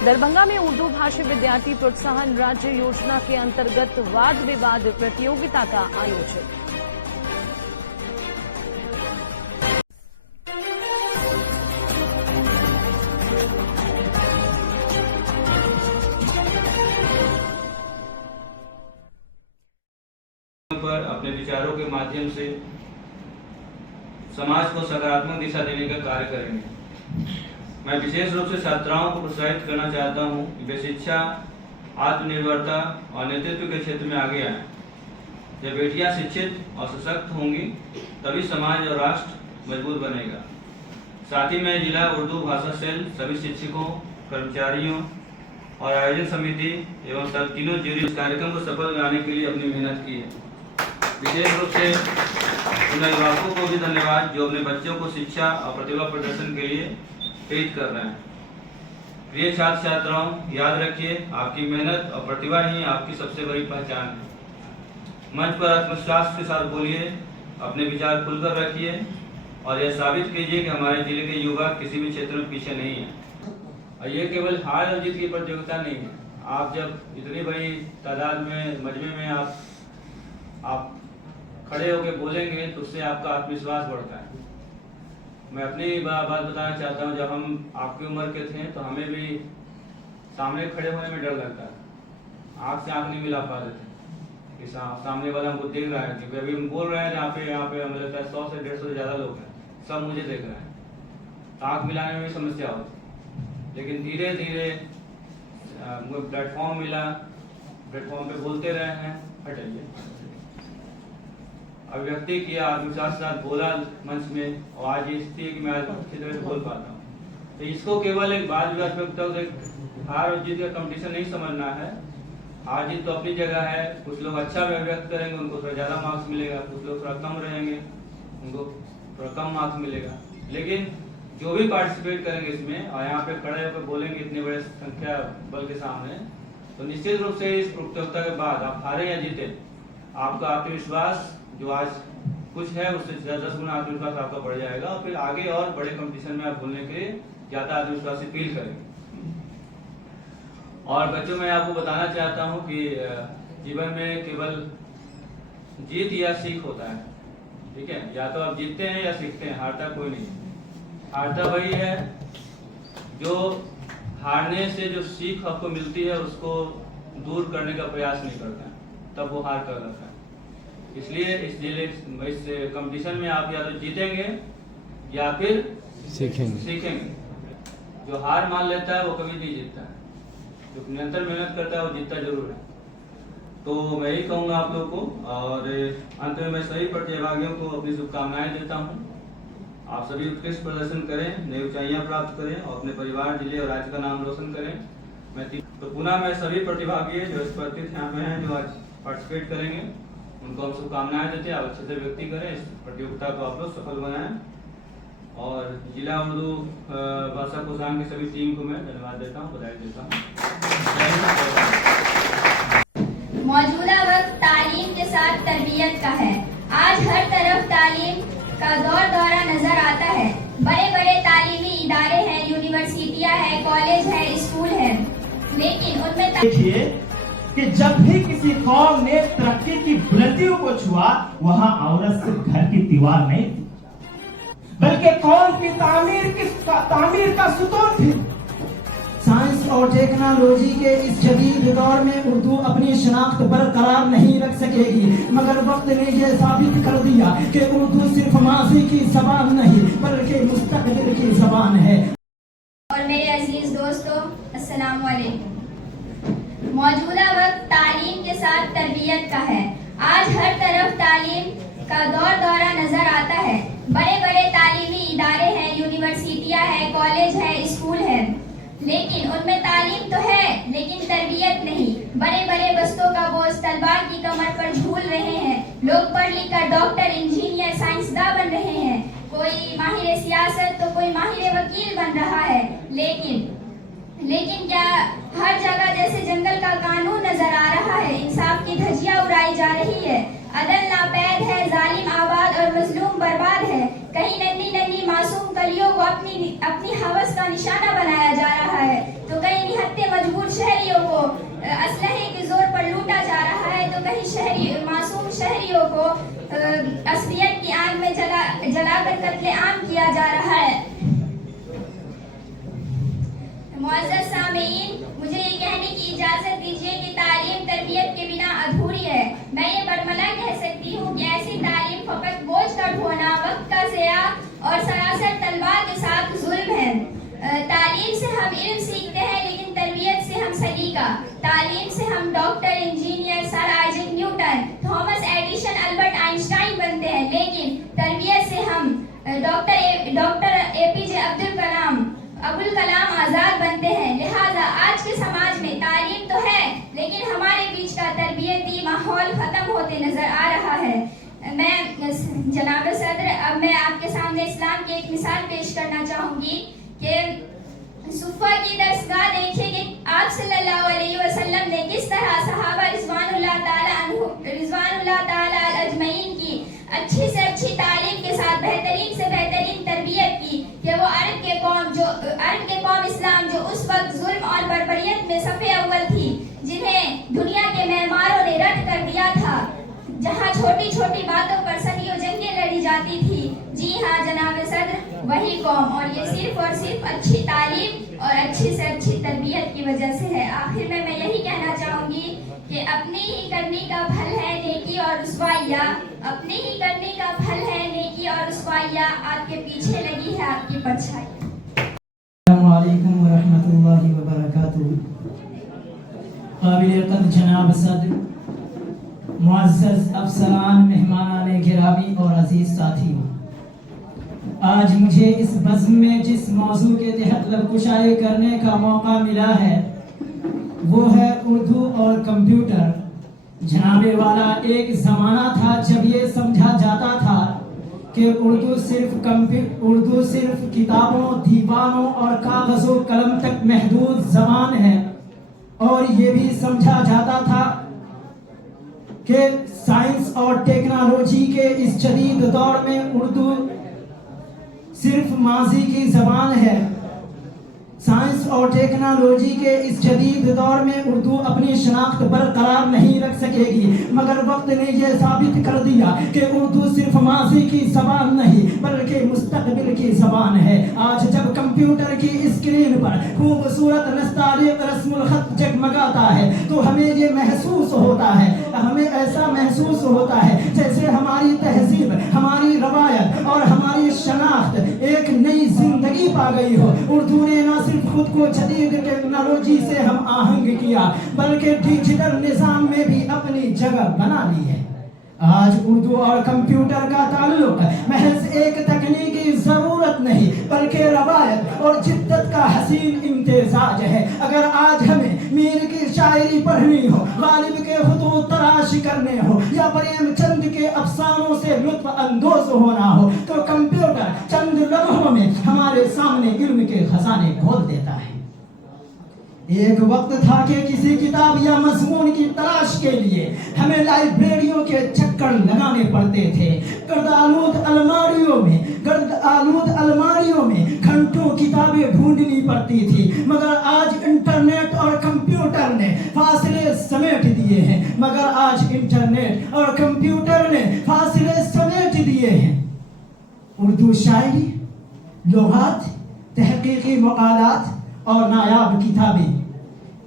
दरभंगा में उर्दू भाषी विद्यार्थी प्रोत्साहन राज्य योजना के अंतर्गत वाद विवाद प्रतियोगिता का आयोजन। पर अपने विचारों के माध्यम से समाज को सकारात्मक दिशा देने का कार्य करेंगे। मैं विशेष रूप से छात्राओं को प्रोत्साहित करना चाहता हूं कि वे शिक्षा, आत्मनिर्भरता और नेतृत्व के क्षेत्र में आगे आएं। जब बेटियां शिक्षित और सशक्त होंगी तभी समाज और राष्ट्र मजबूत बनेगा। साथ ही मैं जिला उर्दू भाषा सेल सभी शिक्षकों, कर्मचारियों और आयोजन समिति एवं सब तीनों जूरी इस कार्यक्रम को सफल बनाने के लिए अपनी मेहनत की है। विशेष रूप से उन अभिभावकों को भी धन्यवाद जो अपने बच्चों को शिक्षा और प्रतिभा प्रदर्शन के लिए प्रेरित कर रहे हैं। प्रिय छात्र छात्राओं, याद रखिए आपकी मेहनत और प्रतिभा ही आपकी सबसे बड़ी पहचान है। मंच पर आत्मविश्वास के साथ बोलिए, अपने विचार खुलकर रखिए और यह साबित कीजिए कि हमारे जिले के युवा किसी भी क्षेत्र में पीछे नहीं है। और ये केवल हार और जीत की प्रतियोगिता नहीं है। आप जब इतनी बड़ी तादाद में मजमे में आप खड़े होकर बोलेंगे तो उससे आपका आत्मविश्वास बढ़ता है। मैं अपनी बात बताना चाहता हूँ, जब हम आपकी उम्र के थे तो हमें भी सामने खड़े होने में डर लगता है। आँख से आँख नहीं मिला पाते थे कि सामने वाला हमको देख रहा है कि अभी हम बोल रहे हैं, यहाँ पे हमें लगता है 100 से 150 से ज़्यादा लोग हैं, सब मुझे देख रहे हैं, तो आँख मिलाने में भी समस्या होती। लेकिन धीरे धीरे मुझे प्लेटफॉर्म मिला, प्लेटफॉर्म पे बोलते रहे हैं, हटाइए, अभिव्यक्ति किया, आत्मविश्वास के साथ बोला मंच में, और आज ये स्थिति है कि मैं आज अच्छी तरह से बोल पाता हूँ। तो इसको केवल एक वाद विवाद प्रतियोगिता, हार और जीत का कंपटीशन नहीं समझना है। हार जीत तो अपनी जगह है। कुछ लोग अच्छा व्यक्त करेंगे, उनको थोड़ा ज्यादा मार्क्स मिलेगा, कुछ लोग थोड़ा कम रहेंगे, उनको थोड़ा कम मार्क्स मिलेगा। लेकिन जो भी पार्टिसिपेट करेंगे इसमें और यहाँ पे खड़े होकर बोलेंगे इतनी बड़ी संख्या बल के सामने, तो निश्चित रूप से इस प्रतियोगिता के बाद आप हारे या जीते, आपका आत्मविश्वास जो आज कुछ है उससे 10 गुना आत्मविश्वास आपका बढ़ जाएगा और फिर आगे और बड़े कंपटीशन में आप बोलने के लिए ज्यादा आत्मविश्वास से फील करेंगे। और बच्चों, मैं आपको बताना चाहता हूं कि जीवन में केवल जीत या सीख होता है, ठीक है? या तो आप जीतते हैं या सीखते हैं, हारता कोई नहीं। हारता वही है जो हारने से जो सीख आपको मिलती है उसको दूर करने का प्रयास नहीं करता है, तब वो हार कर रखा है। इसलिए इस कंपटीशन में आप या तो जीतेंगे या फिर सीखेंगे। जो हार मान लेता है वो कभी नहीं जीतता है, जो निरंतर मेहनत करता है वो जीतता जरूर है। तो मैं यही कहूँगा आप लोगों को, और अंत में मैं सभी प्रतिभागियों को अपनी शुभकामनाएं देता हूँ। आप सभी उत्कृष्ट प्रदर्शन करें, नई ऊंचाइयां प्राप्त करें और अपने परिवार, जिले और राज्य का नाम रोशन करें। तो पुनः मैं सभी प्रतिभागी जो स्पर्धित यहाँ पे हैं, जो आज पार्टिसिपेट करेंगे, उनको हम शुभकामनाएं देते हैं। आप अच्छे से व्यक्ति करें, इस प्रतियोगिता को आप लोग सफल बनाएं। और जिला उर्दू भाषा कोषांग की सभी टीम को मैं धन्यवाद देता हूँ, बधाई देता हूँ। मौजूदा वक्त तालीम के साथ तरबियत का है। आज हर तरफ तालीम का दौरा नजर आता है। बड़े बड़े तालीमी इदारे हैं, यूनिवर्सिटियां हैं, कॉलेज है, स्कूल है, लेकिन उनमें देखिए कि जब भी किसी कौम ने तरक्की की बुलंदियों को छुआ, वहां औरत सिर्फ घर की दीवार नहीं थी, बल्कि कौम की तामीर का सुतून थी। साइंस और टेक्नोलॉजी के इस जदीद दौर में उर्दू अपनी शनाख्त बरकरार नहीं रख सकेगी, मगर वक्त ने यह साबित कर दिया कि उर्दू सिर्फ माजी की जबान नहीं बल्कि मुस्तकबिल की जबान है। और मेरे अजीज दोस्तों, अस्सलाम वालेकुम। मौजूदा वक्त तालीम के साथ तरबियत का है। आज हर तरफ तालीम का दौरा नजर आता है। बड़े बड़े तालीमी इदारे हैं, यूनिवर्सिटियां हैं, कॉलेज है, स्कूल है, लेकिन उनमें तालीम तो है लेकिन तरबियत नहीं। बड़े बड़े बस्तों का बोझ तलवार की कमर पर झूल रहे हैं। लोग पढ़ लिख कर डॉक्टर, इंजीनियर, साइंसदान बन रहे हैं। कोई माहिर सियासत तो कोई माहिर वकील बन रहा है। लेकिन क्या हर जगह जैसे जंगल का कानून नजर आ रहा है? इंसाफ की धज्जियां उड़ाई जा रही है, अदल नापैद है, जालिम आबाद और मजलूम बर्बाद है। कहीं नन्ही नन्ही मासूम कलियों को अपनी हवस का निशाना बनाया जा रहा है, तो कहीं निहत्थे اسلحے کے زور پر لوٹا جا رہا ہے تو کہیں معصوم شہریوں کو عصبیت کی آگ میں جلا کر قتل عام کیا جا رہا ہے۔ معزز سامعین، مجھے یہ کہنے کی اجازت دیجیے کہ تعلیم تربیت کے بنا ادھوری ہے۔ میں یہ برملا کہہ سکتی ہوں کہ ایسی تعلیم فقط بوجھ کا ڈھونا، وقت کا ضیاع اور سراسر طلباء کے ساتھ ظلم ہے۔ تعلیم سے ہم علم سیکھتے ہیں، لیکن تربیت سے ہم سلیقہ۔ تعلیم سے ہم doctor, engineer, sir Isaac Newton, Thomas Edison, Albert Einstein بنتے ہیں، لیکن تربیت سے ہم ڈاکٹر اے پی جے ابوالکلام آزاد بنتے ہیں۔ لہٰذا آج کے سماج میں تعلیم تو ہے، لیکن ہمارے بیچ کا تربیتی ماحول ختم ہوتے نظر آ رہا ہے۔ میں جناب صدر، اب میں آپ کے سامنے اسلام کی ایک مثال پیش کرنا چاہوں گی کہ صفہ کی درسگاہ دیکھیں کہ آپ صلی اللہ علیہ وسلم نے کس طرح صحابہ رضوان اللہ تعالی اجمعین کی اچھی سے اچھی تعلیم کے ساتھ بہترین سے بہترین تربیت کی کہ وہ عرب کے قوم اسلام جو اس وقت ظلم اور بربریت میں صف اول تھی، جنہیں دنیا کے معماروں نے رد کر دیا تھا، جہاں چھوٹی چھوٹی باتوں پر صدیوں جنگیں لڑی جاتی تھی۔ جی ہاں جناب صدر، وہی قوم، اور یہ صرف اور صرف اچھی تعلیم اور اچھی سے اچھی تربیت کی وجہ سے ہے۔ آخر میں یہی کہنا چاہوں گی کہ اپنی ہی کرنی کا پھل ہے نیکی اور رسوائیاں، اپنی ہی کرنی کا پھل ہے نیکی اور رسوائیاں، آپ کے پیچھے لگی ہے آپ کی پرچھائی۔ السلام علیکم ورحمۃ اللہ وبرکاتہ۔ قابل قدر جناب صدر، معزز افسران، مہمانان گرامی اور عزیز ساتھیوں، آج مجھے اس بزم میں جس موضوع کے تحت لب کشائی کرنے کا موقع ملا ہے وہ ہے اردو اور کمپیوٹر۔ جناب والا، ایک زمانہ تھا جب یہ سمجھا جاتا تھا کہ اردو صرف کتابوں، دیوانوں اور کاغذ و قلم تک محدود زبان ہے، اور یہ بھی سمجھا جاتا تھا کہ سائنس اور ٹیکنالوجی کے اس جدید دور میں اردو صرف ماضی کی زبان ہے۔ سائنس اور ٹیکنالوجی کے اس جدید دور میں اردو اپنی شناخت برقرار نہیں رکھ سکے گی، مگر وقت نے یہ ثابت کر دیا کہ اردو صرف ماضی کی زبان نہیں بلکہ مستقبل کی زبان ہے۔ آج جب کمپیوٹر کی اسکرین پر خوبصورت نستعلیق رسم الخط جگمگاتا ہے تو ہمیں یہ محسوس ہوتا ہے، ہمیں ایسا محسوس ہوتا ہے جیسے ہماری تہذیب، ہماری روایت اور ہماری شناخت ایک نئی زندگی پا گئی ہو۔ اردو نے نہ صرف خود کو جدید ٹیکنالوجی سے ہم آہنگ کیا بلکہ ڈیجیٹل نظام میں بھی اپنی جگہ بنا لی ہے۔ آج اردو اور کمپیوٹر کا تعلق محض ایک تکنیکی ضرورت نہیں بلکہ روایت اور جدت کا حسین امتزاج ہے۔ اگر آج ہمیں میر کی شاعری پڑھنی ہو، غالب کے خطوط تراش کرنے ہو یا پریم چند کے افسانوں سے لطف اندوز ہونا ہو تو کمپیوٹر چند لمحوں میں ہمارے سامنے علم کے خزانے کھول دیتا ہے۔ ایک وقت تھا کہ کسی کتاب یا مضمون کی تلاش کے لیے ہمیں لائبریریوں کے چکر لگانے پڑتے تھے، گرد آلود الماریوں میں گھنٹوں کتابیں ڈھونڈنی پڑتی تھی، مگر آج انٹرنیٹ اور کمپیوٹر نے فاصلے سمیٹ دیے ہیں اردو شاعری، لغات، تحقیقی مقالات اور نایاب کتابیں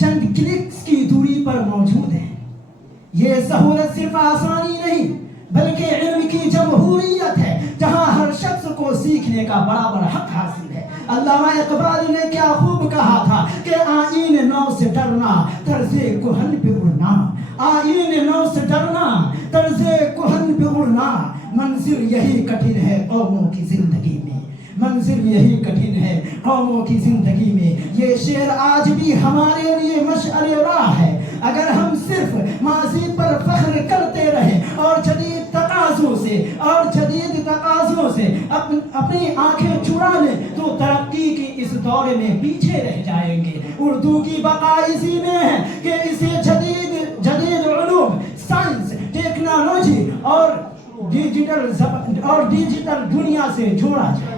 چند کلکس کی دوری پر موجود ہیں۔ یہ سہولت صرف آسانی نہیں بلکہ علم کی جمہوریت ہے، جہاں ہر شخص کو سیکھنے کا برابر حق حاصل ہے۔ علامہ اقبال نے کیا خوب کہا تھا کہ آئین نو سے ڈرنا طرز کہن پہ اڑنا، آئین نو سے ڈرنا طرز کہن پہ اڑنا، منزل یہی کٹھن ہے قوموں کی زندگی میں، منزل یہی کٹھن ہے قوموں کی زندگی میں۔ یہ شعر آج بھی ہمارے لیے مشعل راہ ہے۔ اگر ہم صرف ماضی پر فخر کرتے رہیں اور جدید تقاضوں سے اپنی آنکھیں چرا لیں تو ترقی کی اس دور میں پیچھے رہ جائیں گے۔ اردو کی بقا اسی میں ہے کہ اسے جدید علوم، سائنس، ٹیکنالوجی اور ڈیجیٹل دنیا سے جوڑا جائے۔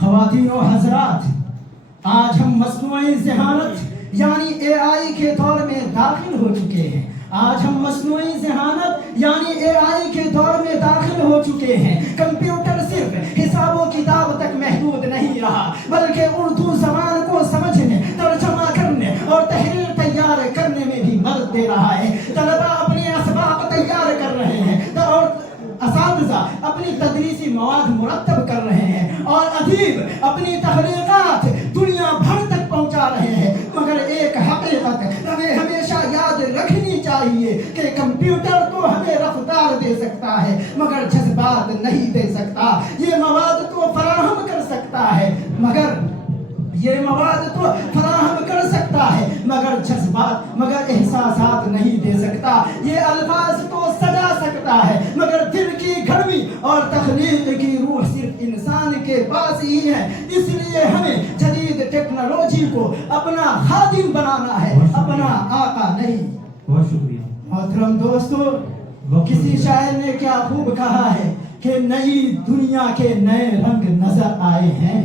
خواتین و حضرات، آج ہم مصنوعی ذہانت यानी AI के दौर में दाखिल हो चुके हैं। आज हम मस्नूई ज़हानत यानी AI के दौर में दाखिल हो चुके हैं। कंप्यूटर सिर्फ हिसाब व किताब तक महदूद नहीं रहा, बल्कि उर्दू ज़बान को समझने, तर्जमा करने और तहरीर तैयार करने में भी मदद दे रहा है। तलबा अपने असबाक तैयार कर रहे हैं और असातिज़ा अपनी तदरीसी मवाद मुरतब कर रहे हैं और अदीब अपनी तहरीकात दुनिया भर तक पहुंचा रहे हैं। मगर एक हकीकत हमें हमेशा याद रखनी चाहिए कि कंप्यूटर तो हमें रफ्तार दे सकता है मगर जज्बात नहीं दे सकता। ये मवाद तो फराहम कर सकता है मगर जज्बात मगर एहसासात नहीं दे सकता। ये अल्फाज तो सजा सकता है मगर दिल की गर्मी और तख्लीक की रूह सिर्फ इंसान के पास ही है। इसलिए हमें जदीद टेक्नोलॉजी को अपना खादिम बनाना है, अपना आका नहीं। बहुत शुक्रिया। मोहतरम दोस्तों, किसी शायर ने क्या खूब कहा है कि नई दुनिया के नए रंग नजर आए हैं,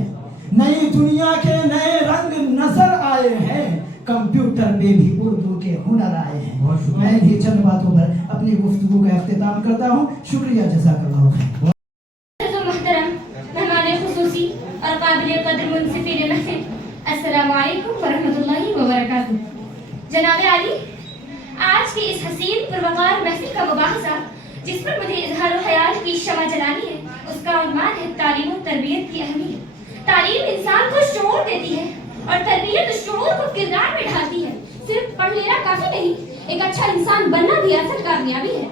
नई दुनिया के नए रंग नजर आए हैं, कंप्यूटर में भी उर्दू के हुनर आए हैं। मैं भी चंद बातों पर अपनी गुफ्तगू का इख्तिताम करता हूँ। शुक्रिया, जज़ाकल्लाह खैर। मोहतरम मेहमान खुसूसी और काबिल कदर मुंसिफिन महफिल, अस्सलामु अलैकुम वरहमतुल्लाहि वबरकातुहू। जनाब आली, आज की इस हसीन पुरवकार महफिल का मुबाहसा जिस पर मुझे इजहार ख्याल की शमा जलानी है, उसका उन्वान है तालीम और तरबियत की अहमियत। तालीम इंसान को शऊर देती है और तरबियत उस शऊर को किरदार में ढालती है। सिर्फ पढ़ लेना काफी नहीं, एक अच्छा इंसान बनना भी असल कामयाबी है।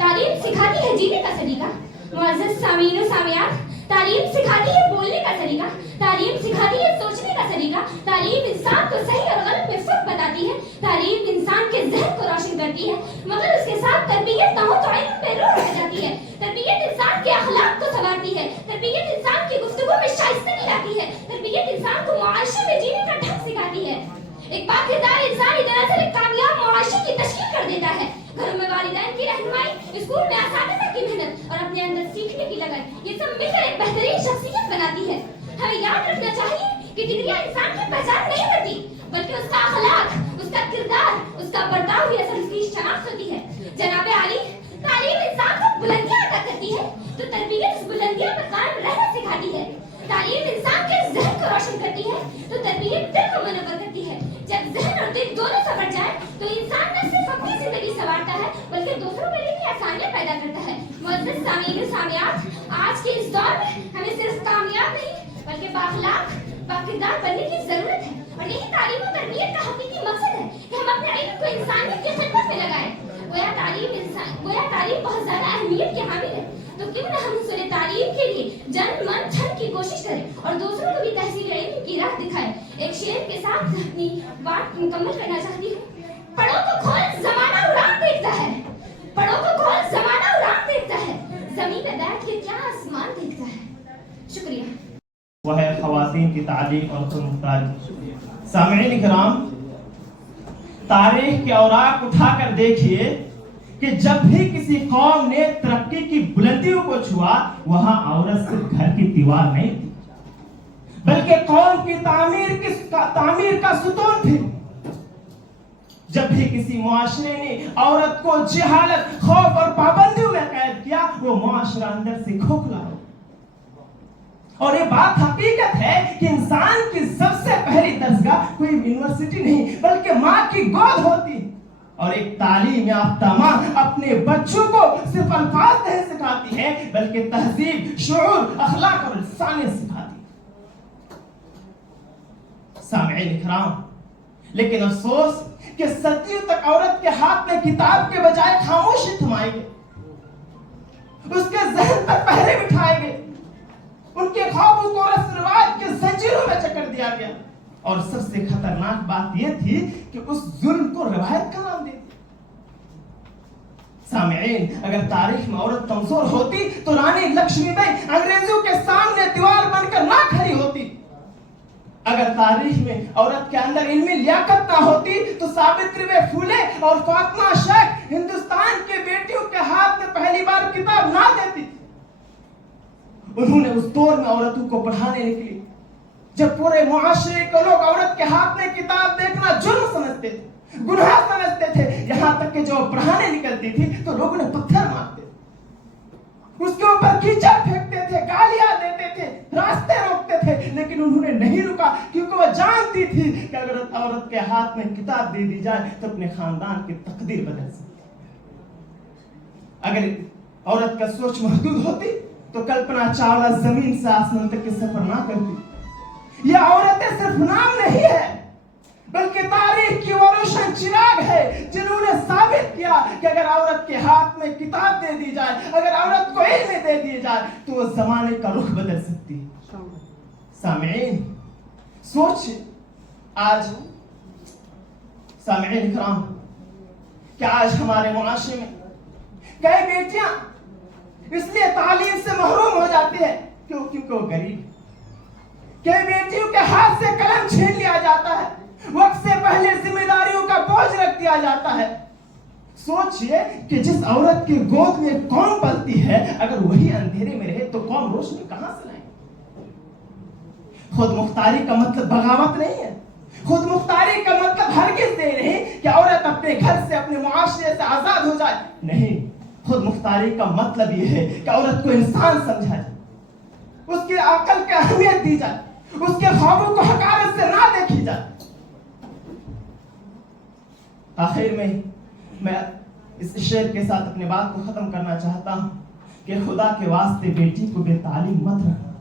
तालीम सिखाती है जीने का सलीका। मुअज़्ज़ज़ सामीन और सामियात, तालीम सिखाती है बोलने का सलीका, तालीम सिखाती है सोचने का सलीका, तालीम इंसान को सही और गलत में फर्क बताती है, तालीम इंसान के ज़हन को रोशन करती है। मगर उसके साथ तरबियत ना हो तो इल्म बेरों रह जाती है। तरबियत इंसान के अखलाक को संवारती है, तरबियत इंसान की गुफ्तगू में शाइस्तगी लाती है, तरबियत इंसान को मुआशरे में जीने का ढंग सिखाती है। एक बाकिरदार इंसान दरअसल एक कामयाब मुआशरे की तश्कील कर देता है। घरों में वालिदैन की रहनुमाई, स्कूल में असातिज़ा की मेहनत और अपने अंदर सीखने की लगन, ये सब मिलकर एक बेहतरीन शख्सियत बनाती है। हमें याद रखना चाहिए कि डिग्रियां इंसान की पहचान नहीं करती, बल्कि उसका अखलाक, उसका किरदार, उसका बर्ताव ही असल उसकी शनाख्त होती है। जनाब आली, तालीम इंसान को बुलंदियां अता करती है तो तरबियत उस बुलंदियां पर कायम रहना सिखाती है। तालीम इंसान के ज़हन को रोशन करती है तो तरबियत दिल को मुनव्वर करती है। जब ज़हन और दिल दोनों संवर जाए तो इंसान न सिर्फ अपनी जिंदगी संवारता है बल्कि दूसरों के लिए भी आसानियां पैदा करता है। मुअज़्ज़ज़ सामीन और सामियात, आज के इस दौर में हमें सिर्फ कामयाब नहीं बल्कि बाखलाक, बाकिरदार बनने की जरूरत है। और यही तालीम और तरबियत का हकीकी मकसद है कि हम अपने इल्म को इंसानियत की खिदमत में लगाएं। गोया तालीम बहुत ज्यादा अहमियत की हामिल है, तो क्यों न हम उस तालीम के लिए जन मन धन की कोशिश करें और दूसरों को भी तहसील इल्म की राह दिखाएं। एक शेर के साथ अपनी बात मुकम्मल करना चाहती हूँ। पढ़ो तो खोल ज़माना उड़ान देखता है, पढ़ो तो खोल ज़माना उड़ान देखता है, ज़मीन पे बैठ के क्या आसमान देखता है। शुक्रिया। वह है ख़वातीन की तालीम और मुहताज। सामईन इकराम, तारीख के औराक उठाकर देखिए कि जब भी किसी कौम ने तरक्की की बुलंदियों को छुआ, वहां औरत सिर्फ घर की दीवार नहीं थी, बल्कि कौम की तामीर का सुतून थी। जब भी किसी मुआशरे ने औरत को जहालत, खौफ और पाबंदियों में कैद किया, वो मुआशरा अंदर से खोखला हो। और ये बात हकीकत है कि इंसान की सबसे पहली दरसगाह कोई यूनिवर्सिटी नहीं बल्कि माँ की गोद होती है। और एक तालीम याफ्ता माँ अपने बच्चों को सिर्फ अल्फाज नहीं सिखाती है बल्कि तहजीब, शुऊर, अखलाक और इंसानियत सिखाती है। सामईन इकराम, लेकिन अफसोस कि सदियों तक औरत के हाथ में किताब के बजाय खामोशी थमाई गई, उसके जहन पर पहरे बिठाए गए, उनके ख्वाबों को रस्म रिवाज के जंजीरों में जकड़ दिया गया। और सबसे खतरनाक बात यह थी कि उस जुल्म को रवायत का नाम दे दिया। सामईन, अगर तारीख में औरत कमजोर होती तो रानी लक्ष्मीबाई अंग्रेजों के सामने दीवार बनकर ना खड़ी होती। अगर तारीख में औरत के अंदर इल्मी लियाकत ना होती तो सावित्रीबाई फूले और फातिमा शेख हिंदुस्तान के बेटियों के हाथ में पहली बार किताब ना देती। उन्होंने उस दौर में औरतों को पढ़ाने निकली जब पूरे मुआशरे के लोग औरत के हाथ में किताब देखना जुर्म समझते थे, गुनाह समझते थे, यहाँ तक कि जो पढ़ाने निकलती थी तो लोग उन्हें पत्थर मारते थे, उसके ऊपर कीचड़ फेंकते थे, गालियां देते थे, रास्ते रोकते थे, लेकिन उन्होंने नहीं रुका, क्योंकि वो जानती थी कि अगर औरत के हाथ में किताब दे दी जाए तो अपने खानदान की तकदीर बदल सकती। अगर औरत का सोच महदूद होती तो कल्पना चावला जमीन से आसमान तक के सफर ना करती। ये औरतें सिर्फ नाम नहीं है, बल्कि तारीख की वो रोशन चिराग है जिन्होंने साबित किया कि अगर औरत के हाथ में किताब दे दी जाए, अगर औरत को इल्म दे दिए जाए तो वो जमाने का रुख बदल सकती है। सामीन, सोच आज सामीन इकराम कि आज हमारे मुआशरे में कई बेटियां इसलिए तालीम से महरूम हो जाती है क्योंकि वो गरीब। कई बेटियों के हाथ से कलम छीन लिया जाता है, वक्त से पहले जिम्मेदारियों का बोझ रख दिया जाता है। सोचिए कि जिस औरत की गोद में कौम पलती है, अगर वही अंधेरे में रहे तो कौम रोशनी कहां से लाएगी? खुद मुख्तारी का मतलब बगावत नहीं है। खुद मुख्तारी का मतलब हरगिज़ नहीं कि औरत अपने घर से, अपने मुआशरे से आजाद हो जाए। नहीं, खुद मुख्तारी का मतलब यह है कि औरत को इंसान समझा जाए, उसकी अकल की अहमियत दी जाए, उसके ख्वाबों को हकारत से ना देखी जाए। आखिर में मैं इस शेर के साथ अपने बात को खत्म करना चाहता हूं कि खुदा के वास्ते बेटी को बेतालीम मत रखना,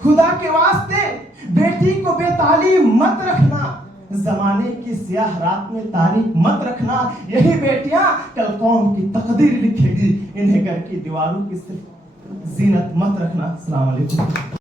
खुदा के वास्ते बेटी को बेतालीम मत रखना, जमाने की स्याह रात में तारीख मत रखना। यही बेटियां कल कौम की तकदीर लिखेगी। इन्हें घर की दीवारों की सिर्फ जीनत मत रखना। अस्सलाम वालेकुम।